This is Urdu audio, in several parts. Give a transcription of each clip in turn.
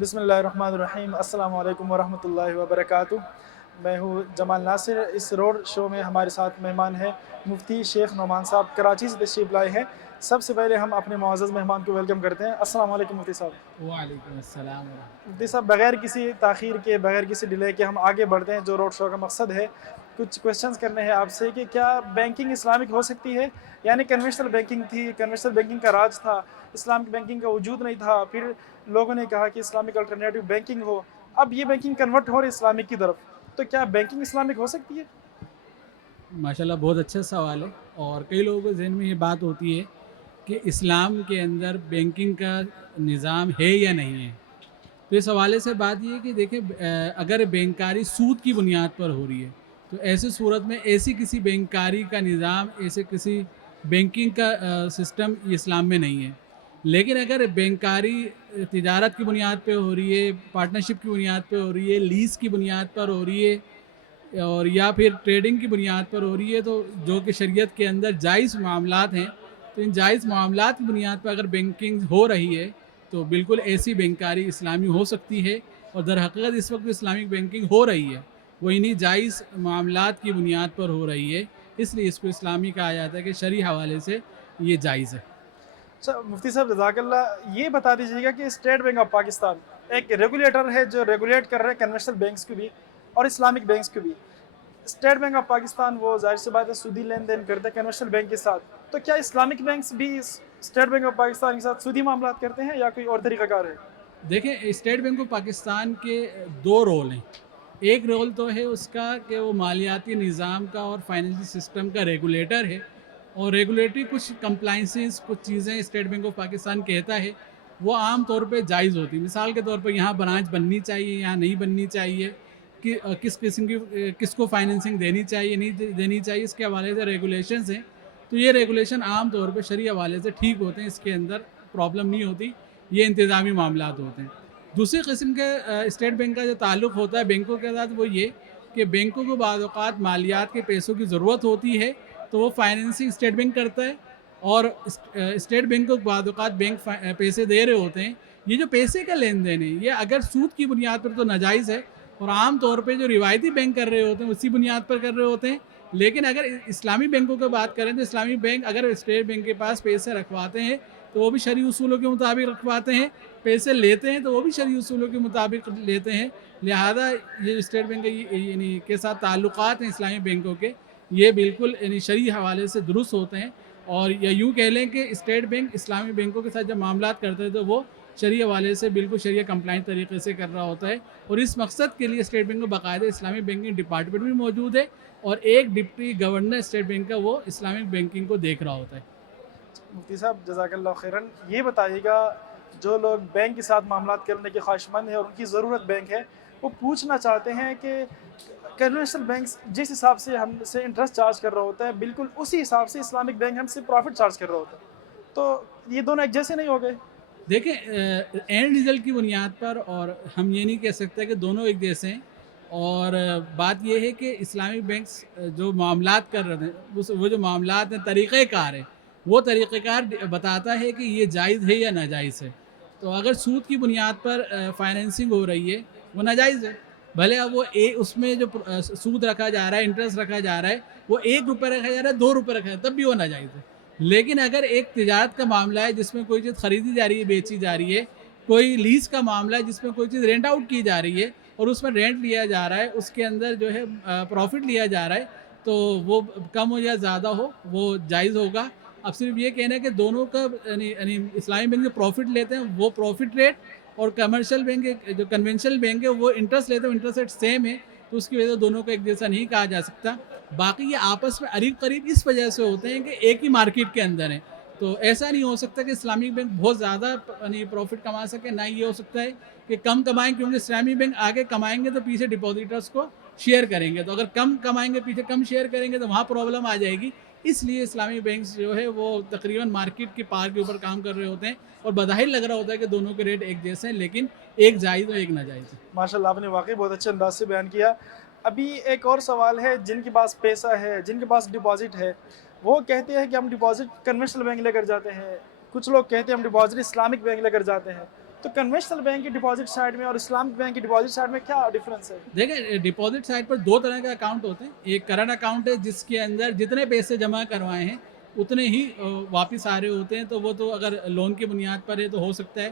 بسم اللہ الرحمن الرحیم، السلام علیکم ورحمۃ اللہ وبرکاتہ۔ میں ہوں جمال ناصر۔ اس روڈ شو میں ہمارے ساتھ مہمان ہیں مفتی شیخ نعمان صاحب، کراچی سے تشریف لائے ہیں۔ سب سے پہلے ہم اپنے معزز مہمان کو ویلکم کرتے ہیں۔ السلام علیکم مفتی صاحب۔ وعلیکم السلام ورحمۃ مفتی صاحب، بغیر کسی تاخیر کے، بغیر کسی ڈیلے کے ہم آگے بڑھتے ہیں۔ جو روڈ شو کا مقصد ہے، کچھ کویشچنز کرنے ہیں آپ سے کہ کیا بینکنگ اسلامک ہو سکتی ہے؟ یعنی کنونشنل بینکنگ تھی، کنونشنل بینکنگ کا راج تھا، اسلامک بینکنگ کا وجود نہیں تھا، پھر لوگوں نے کہا کہ اسلامک الٹرنیٹو بینکنگ ہو، اب یہ بینکنگ کنورٹ ہو رہی ہے اسلامک کی طرف، تو کیا بینکنگ اسلامک ہو سکتی ہے؟ ماشاء اللہ، بہت اچھا سوال ہے۔ اور کئی لوگوں کے ذہن میں یہ بات ہوتی ہے کہ اسلام کے اندر بینکنگ کا نظام ہے یا نہیں ہے۔ تو اس حوالے سے بات یہ ہے کہ دیکھیں، اگر بینکاری سود کی بنیاد پر ہو رہی ہے تو ایسی صورت میں ایسی کسی بینکاری کا نظام، ایسے کسی بینکنگ کا سسٹم اسلام میں نہیں ہے۔ لیکن اگر بینکاری تجارت کی بنیاد پہ ہو رہی ہے، پارٹنرشپ کی بنیاد پہ ہو رہی ہے، لیز کی بنیاد پر ہو رہی ہے، اور یا پھر ٹریڈنگ کی بنیاد پر ہو رہی ہے، تو جو کہ شریعت کے اندر جائز معاملات ہیں، تو ان جائز معاملات کی بنیاد پر اگر بینکنگ ہو رہی ہے تو بالکل ایسی بینکاری اسلامی ہو سکتی ہے۔ اور در حقیقت اس وقت اسلامک بینکنگ ہو رہی ہے، وہ انہی جائز معاملات کی بنیاد پر ہو رہی ہے، اس لیے اس کو اسلامی کہا جاتا ہے کہ شرعی حوالے سے یہ جائز ہے۔ اچھا مفتی صاحب، جزاک اللہ، یہ بتا دیجیے گا کہ اسٹیٹ بینک آف پاکستان ایک ریگولیٹر ہے جو ریگولیٹ کر رہے ہیں کنونشنل بینکس کو بھی اور اسلامک بینکس کو بھی۔ اسٹیٹ بینک آف پاکستان وہ ظاہر سی بات ہے سودی لین دین کرتے ہیں کنونشنل بینک کے ساتھ، تو کیا اسلامک بینکس بھی اسٹیٹ بینک آف پاکستان کے ساتھ سودی معاملات کرتے ہیں یا کوئی اور طریقہ کار ہے؟ دیکھیں، اسٹیٹ بینک آف پاکستان کے دو رول ہیں۔ ایک رول تو ہے اس کا کہ وہ مالیاتی نظام کا اور فائنینشل سسٹم کا ریگولیٹر ہے، اور ریگولیٹری کچھ کمپلائنسز، کچھ چیزیں اسٹیٹ بینک آف پاکستان کہتا ہے وہ عام طور پہ جائز ہوتی ہیں۔ مثال کے طور پر یہاں برانچ بننی چاہیے، یہاں نہیں بننی چاہیے، کہ کس قسم کی کس کو فائنینسنگ دینی چاہیے، نہیں دینی چاہیے، اس کے حوالے سے ریگولیشنز ہیں۔ تو یہ ریگولیشن عام طور پہ شرعی حوالے سے ٹھیک ہوتے ہیں، اس کے اندر پرابلم نہیں ہوتی، یہ انتظامی معاملات ہوتے ہیں۔ دوسری قسم کے اسٹیٹ بینک کا جو تعلق ہوتا ہے بینکوں کے ساتھ، وہ یہ کہ بینکوں کو بعض اوقات مالیات کے پیسوں کی ضرورت ہوتی ہے تو وہ فائنینسنگ اسٹیٹ بینک کرتا ہے، اور اسٹیٹ بینک کو بعض اوقات بینک پیسے دے رہے ہوتے ہیں۔ یہ جو پیسے کا لین دین ہے، یہ اگر سود کی بنیاد پر تو ناجائز ہے، اور عام طور پہ جو روایتی بینک کر رہے ہوتے ہیں اسی بنیاد پر کر رہے ہوتے ہیں۔ لیکن اگر اسلامی بینکوں کی بات کریں تو اسلامی بینک اگر اسٹیٹ بینک کے پاس پیسے رکھواتے ہیں تو وہ بھی شرعی اصولوں کے مطابق رکھواتے ہیں، پیسے لیتے ہیں تو وہ بھی شرعی اصولوں کے مطابق لیتے ہیں۔ لہذا یہ اسٹیٹ بینک یعنی کے ساتھ تعلقات ہیں اسلامی بینکوں کے، یہ بالکل یعنی شرعی حوالے سے درست ہوتے ہیں۔ اور یا یوں کہہ لیں کہ اسٹیٹ بینک اسلامی بینکوں کے ساتھ جب معاملات کرتے ہیں تو وہ شرعی حوالے سے بالکل شریعہ کمپلائنٹ طریقے سے کر رہا ہوتا ہے، اور اس مقصد کے لیے اسٹیٹ بینک کو باقاعدہ اسلامی بینکنگ ڈپارٹمنٹ بھی موجود ہے، اور ایک ڈپٹی گورنر اسٹیٹ بینک کا وہ اسلامک بینکنگ کو دیکھ رہا ہوتا ہے۔ مفتی صاحب جزاک اللہ خیراً، یہ بتائیے گا جو لوگ بینک کے ساتھ معاملات کرنے کے خواہش مند ہیں اور ان کی ضرورت بینک ہے، وہ پوچھنا چاہتے ہیں کہ کنونشنل بینکس جس حساب سے ہم سے انٹرسٹ چارج کر رہا ہوتا ہے، بالکل اسی حساب سے اسلامک بینک ہم سے پروفٹ چارج کر رہا ہوتا ہے، تو یہ دونوں ایک جیسے نہیں ہو گئے؟ دیکھیں، اینڈ رزلٹ کی بنیاد پر اور ہم یہ نہیں کہہ سکتے کہ دونوں ایک جیسے ہیں۔ اور بات یہ ہے کہ اسلامی بینکس جو معاملات کر رہے ہیں، وہ جو معاملات ہیں، طریقہ کار ہے، وہ طریقہ کار بتاتا ہے کہ یہ جائز ہے یا ناجائز ہے۔ تو اگر سود کی بنیاد پر فائنینسنگ ہو رہی ہے، وہ ناجائز ہے، بھلے اب وہ اس میں جو سود رکھا جا رہا ہے، انٹرسٹ رکھا جا رہا ہے، وہ 1 روپے رکھا جا رہا ہے، 2 روپے رکھا جا رہا ہے، تب بھی وہ ناجائز ہے۔ لیکن اگر ایک تجارت کا معاملہ ہے جس میں کوئی چیز خریدی جا رہی ہے، بیچی جا رہی ہے، کوئی لیز کا معاملہ ہے جس میں کوئی چیز رینٹ آؤٹ کی جا رہی ہے اور اس میں رینٹ لیا جا رہا ہے، اس کے اندر جو ہے پروفٹ لیا جا رہا ہے، تو وہ کم ہو یا زیادہ ہو وہ جائز ہوگا۔ اب صرف یہ کہنا ہے کہ دونوں کا یعنی اسلامی بینک جو پروفٹ لیتے ہیں وہ پروفٹ ریٹ، اور کمرشل بینک جو کنونشنل بینک ہے وہ انٹرسٹ لیتے ہیں، انٹرسٹ ریٹ سیم ہے، تو اس کی وجہ سے دونوں کو ایک جیسا نہیں کہا جا سکتا۔ باقی یہ آپس میں قریب اس وجہ سے ہوتے ہیں کہ ایک ہی مارکیٹ کے اندر ہیں، تو ایسا نہیں ہو سکتا کہ اسلامک بینک بہت زیادہ یعنی پروفٹ کما سکے، نہ یہ ہو سکتا ہے کہ کم کمائیں، کیونکہ اسلامی بینک آگے کمائیں گے تو پیچھے ڈپازیٹرز کو شیئر کریں گے، تو اگر کم کمائیں گے پیچھے کم شیئر کریں گے تو وہاں پرابلم آ جائے گی۔ اس لیے اسلامی بینکس جو ہے وہ تقریباً مارکیٹ کے پار کے اوپر کام کر رہے ہوتے ہیں، اور بظاہر لگ رہا ہوتا ہے کہ دونوں کے ریٹ ایک جیسے ہیں، لیکن ایک جائز اور ایک ناجائز ہے۔ ماشاء اللہ، آپ نے واقعی بہت اچھے انداز سے بیان کیا۔ ابھی ایک اور سوال ہے، جن کے پاس پیسہ ہے، جن کے پاس ڈپازٹ ہے، وہ کہتے ہیں کہ ہم ڈپازٹ کنونشنل بینک لے کر جاتے ہیں، کچھ لوگ کہتے ہیں ہم ڈپازٹ اسلامک بینک لے کر جاتے ہیں، تو کنونشنل بینک کی ڈپازٹ سائڈ میں اور اسلامک بینک کی ڈپازٹ سائڈ میں کیا ڈفرینس ہے؟ دیکھیں ڈپازٹ سائٹ پر دو طرح کے اکاؤنٹ ہوتے ہیں. ایک کرنٹ اکاؤنٹ ہے جس کے اندر جتنے پیسے جمع کروائے ہیں اتنے ہی واپس آ رہے ہوتے ہیں, تو وہ تو اگر لون کی بنیاد پر ہے تو ہو سکتا ہے.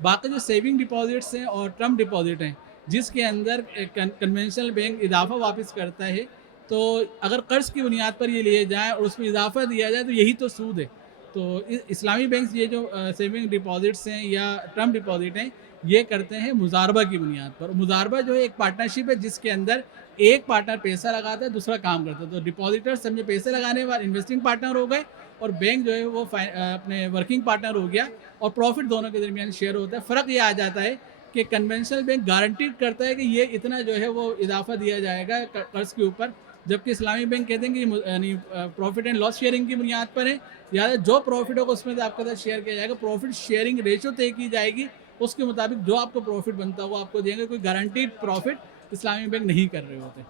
باقی جو سیونگ ڈپازٹس ہیں اور ٹرم ڈپازٹ ہیں جس کے اندر کنونشنل بینک اضافہ واپس کرتا ہے, تو اگر قرض کی بنیاد پر یہ لیے جائیں اور اس میں اضافہ دیا جائے تو یہی تو سود ہے. تو اسلامی بینکس یہ جو سیونگ ڈپازٹس ہیں یا ٹرم ڈپازٹ ہیں یہ کرتے ہیں مضاربہ کی بنیاد پر. مضاربہ جو ہے ایک پارٹنرشپ ہے جس کے اندر ایک پارٹنر پیسہ لگاتا ہے دوسرا کام کرتا ہے. تو ڈپازیٹر سمجھے پیسے لگانے والے انویسٹنگ پارٹنر ہو گئے اور بینک جو ہے وہ اپنے ورکنگ پارٹنر ہو گیا, اور پروفٹ دونوں کے درمیان شیئر ہوتا ہے. فرق یہ آ جاتا ہے کہ کنونشنل بینک گارنٹیڈ کرتا ہے کہ یہ اتنا جو ہے وہ اضافہ دیا جائے گا قرض کے اوپر, جبکہ اسلامی بینک کہتے ہیں کہ پروفٹ اینڈ لاس شیئرنگ کی بنیاد پر ہے, یا جو پروفٹ ہوگا اس میں سے آپ کے ساتھ شیئر کیا جائے گا. پروفٹ شیئرنگ ریشو طے کی جائے گی, اس کے مطابق جو آپ کو پروفٹ بنتا ہے وہ آپ کو دیں گے. کوئی گارنٹیڈ پروفٹ اسلامی بینک نہیں کر رہے ہوتے.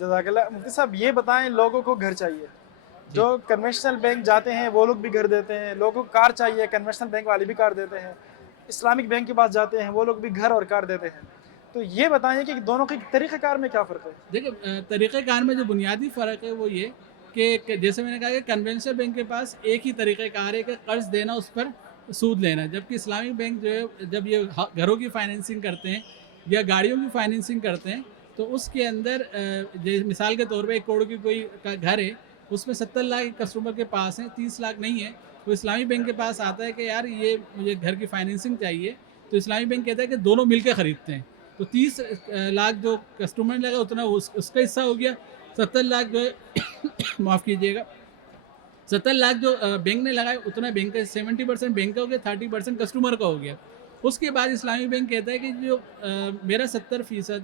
جزاک اللہ. مفتی صاحب یہ بتائیں, لوگوں کو گھر چاہیے, جو کنونشنل بینک جاتے ہیں وہ لوگ بھی گھر دیتے ہیں, لوگوں کو کار چاہیے, کنونشنل بینک والے بھی کار دیتے ہیں, اسلامک بینک کے پاس جاتے ہیں وہ لوگ بھی گھر اور کار دیتے ہیں. تو یہ بتائیں کہ دونوں کے طریقہ کار میں کیا فرق ہے؟ دیکھیں طریقہ کار میں جو بنیادی فرق ہے وہ یہ کہ جیسے میں نے کہا کہ کنونشنل بینک کے پاس ایک ہی طریقہ کار ہے کہ قرض دینا اس پر سود لینا, جبکہ اسلامی بینک جو ہے جب یہ گھروں کی فائنینسنگ کرتے ہیں یا گاڑیوں کی فائنینسنگ کرتے ہیں تو اس کے اندر مثال کے طور پہ 1 کروڑ کی کوئی کا گھر ہے, اس میں 70 لاکھ کسٹمر کے پاس ہیں, 30 لاکھ نہیں ہے, تو اسلامی بینک کے پاس آتا ہے کہ یار یہ مجھے گھر کی فائنینسنگ چاہیے, تو اسلامی بینک کہتا ہے کہ دونوں مل کے خریدتے ہیں. تو 30 لاکھ جو کسٹمر نے لگا اتنا اس کا حصہ ہو گیا, 70 لاکھ جو ہے معاف کیجیے گا 70 لاکھ جو بینک نے لگائے اتنا بینک کا 70% بینک کا ہو گیا, 30% کسٹمر کا ہو گیا. اس کے بعد اسلامی بینک کہتا ہے کہ جو میرا 70%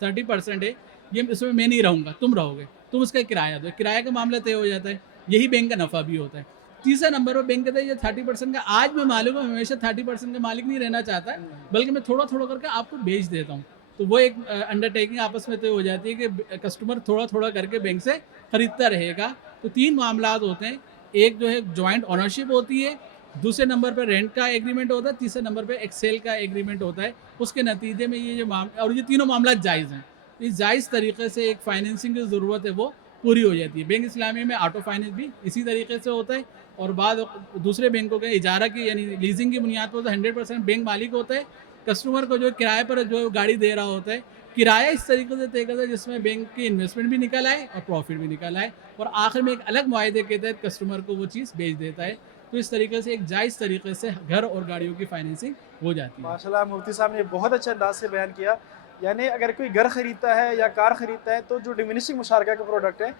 30% ہے یہ اس میں نہیں رہوں گا, تم رہو گے, تم اس کا کرایہ دو. کرایہ کا معاملہ طے ہو جاتا ہے, یہی بینک کا نفع بھی ہوتا ہے. تیسرا نمبر پر بینک کہتا ہے یہ 30% کا آج میں مالک ہوں, ہمیشہ 30% کا مالک نہیں رہنا چاہتا ہے, بلکہ میں تھوڑا تھوڑا کر کے آپ کو بیچ دیتا ہوں. تو وہ ایک انڈر ٹیکنگ آپس میں طے ہو جاتی ہے کہ کسٹمر تھوڑا تھوڑا کر کے بینک سے خریدتا رہے گا. تو 3 معاملات ہوتے ہیں, ایک جو ہے جوائنٹ اونرشپ ہوتی ہے, دوسرے نمبر پہ رینٹ کا ایگریمنٹ ہوتا ہے, تیسرے نمبر پہ ایکسیل کا ایگریمنٹ ہوتا ہے. اس کے نتیجے میں یہ جو اور یہ تینوں معاملات جائز ہیں. اس جائز طریقے سے ایک فائنینسنگ کی ضرورت ہے وہ پوری ہو جاتی ہے. بینک اسلامی میں آٹو فائنینس بھی اسی طریقے سے ہوتا ہے, اور بعد دوسرے بینکوں کے اجارہ کی یعنی لیزنگ کی بنیاد پر 100% بینک مالک ہوتا ہے. کسٹمر کو جو کرائے پر جو گاڑی دے رہا ہوتا ہے, کرایہ اس طریقے سے طے کرتا ہے جس میں بینک کی انویسٹمنٹ بھی نکل آئے اور پروفٹ بھی نکل آئے, اور آخر میں ایک الگ معاہدے کے تحت کسٹمر کو وہ چیز بیچ دیتا ہے. تو اس طریقے سے ایک جائز طریقے سے گھر اور گاڑیوں کی فائنینسنگ ہو جاتی ہے. ماشاءاللہ مفتی صاحب نے بہت اچھے انداز سے بیان کیا. یعنی اگر کوئی گھر خریدتا ہے یا کار خریدتا ہے تو جو ڈیمینشنگ مشارکہ کا پروڈکٹ ہے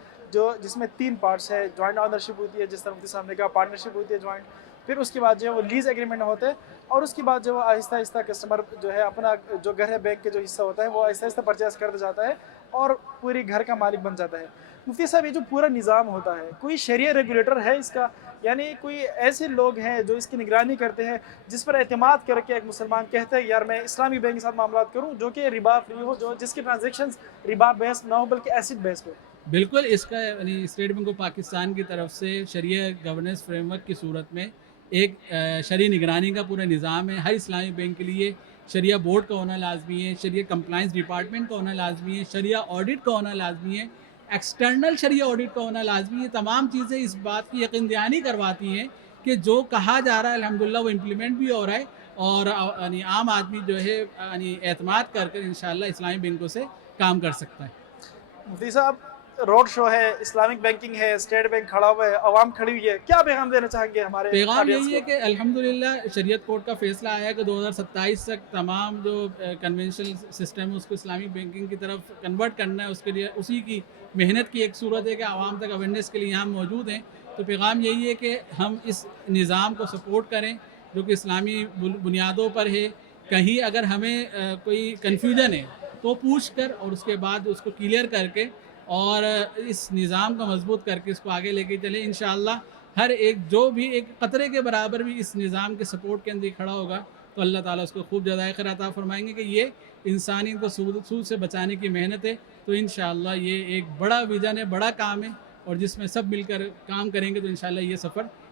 جس میں 3 پارٹس ہے, جوائنٹ آنرشپ ہوتی ہے جس طرح مفتی صاحب نے کہا, پارٹنرشپ ہوتی ہے جوائنٹ, پھر اس کے بعد جو ہے وہ لیز ایگریمنٹ ہوتے ہیں, اور اس کے بعد جو آہستہ آہستہ کسٹمر جو ہے اپنا جو گھر ہے بینک کے جو حصہ ہوتا ہے وہ آہستہ آہستہ پرچیز کرتا جاتا ہے اور پوری گھر کا مالک بن جاتا ہے. مفتی صاحب یہ جو پورا نظام ہوتا ہے کوئی شریعہ ریگولیٹر ہے اس کا, یعنی کوئی ایسے لوگ ہیں جو اس کی نگرانی کرتے ہیں جس پر اعتماد کر کے ایک مسلمان کہتا ہے یار میں اسلامی بینک کے ساتھ معاملات کروں جو کہ ربا فری ہو, جس کی ٹرانزیکشنز ربا بیسڈ نہ ہو بلکہ ایسڈ بیسڈ ہو؟ بالکل, اس کا یعنی اسٹیٹ بینک آف پاکستان کی طرف سے شریعہ گورننس فریم ورک کی صورت میں ایک شرعی نگرانی کا پورا نظام ہے. ہر اسلامی بینک کے لیے شریعہ بورڈ کا ہونا لازمی ہے, شریعہ کمپلائنس ڈپارٹمنٹ کا ہونا لازمی ہے, شریعہ آڈٹ کا ہونا لازمی ہے, ایکسٹرنل شریعہ آڈٹ کا ہونا لازمی ہے. تمام چیزیں اس بات کی یقین دہانی کرواتی ہیں کہ جو کہا جا رہا ہے الحمدللہ وہ امپلیمنٹ بھی ہو رہا ہے, اور یعنی عام آدمی جو ہے یعنی اعتماد کر کر انشاءاللہ اسلامی بینکوں سے کام کر سکتا ہے. مفتی صاحب روڈ شو ہے, اسلامک بینکنگ ہے, اسٹیٹ بینک کھڑا ہوا ہے, عوام کھڑی ہوئی ہے, کیا پیغام دینا چاہیں گے ہمارے پیغام یہی ہے کہ الحمدللہ شریعت کورٹ کا فیصلہ آیا کہ 2027 تک تمام جو کنونشنل سسٹم ہے اس کو اسلامک بینکنگ کی طرف کنورٹ کرنا ہے. اس کے لیے اسی کی محنت کی ایک صورت ہے کہ عوام تک اویئرنیس کے لیے یہاں موجود ہیں. تو پیغام یہی ہے کہ ہم اس نظام کو سپورٹ کریں جو کہ اسلامی بنیادوں پر ہے. کہیں اگر ہمیں کوئی کنفیوژن ہے تو پوچھ کر اور اس کے بعد اس کو کلیئر کر کے اور اس نظام کو مضبوط کر کے اس کو آگے لے کے چلیں. انشاءاللہ ہر ایک جو بھی ایک قطرے کے برابر بھی اس نظام کے سپورٹ کے اندر کھڑا ہوگا تو اللہ تعالیٰ اس کو خوب جزائے خیر عطا فرمائیں گے کہ یہ انسانیت کو سود سے بچانے کی محنت ہے. تو انشاءاللہ یہ ایک بڑا ویژن ہے, بڑا کام ہے, اور جس میں سب مل کر کام کریں گے تو انشاءاللہ یہ سفر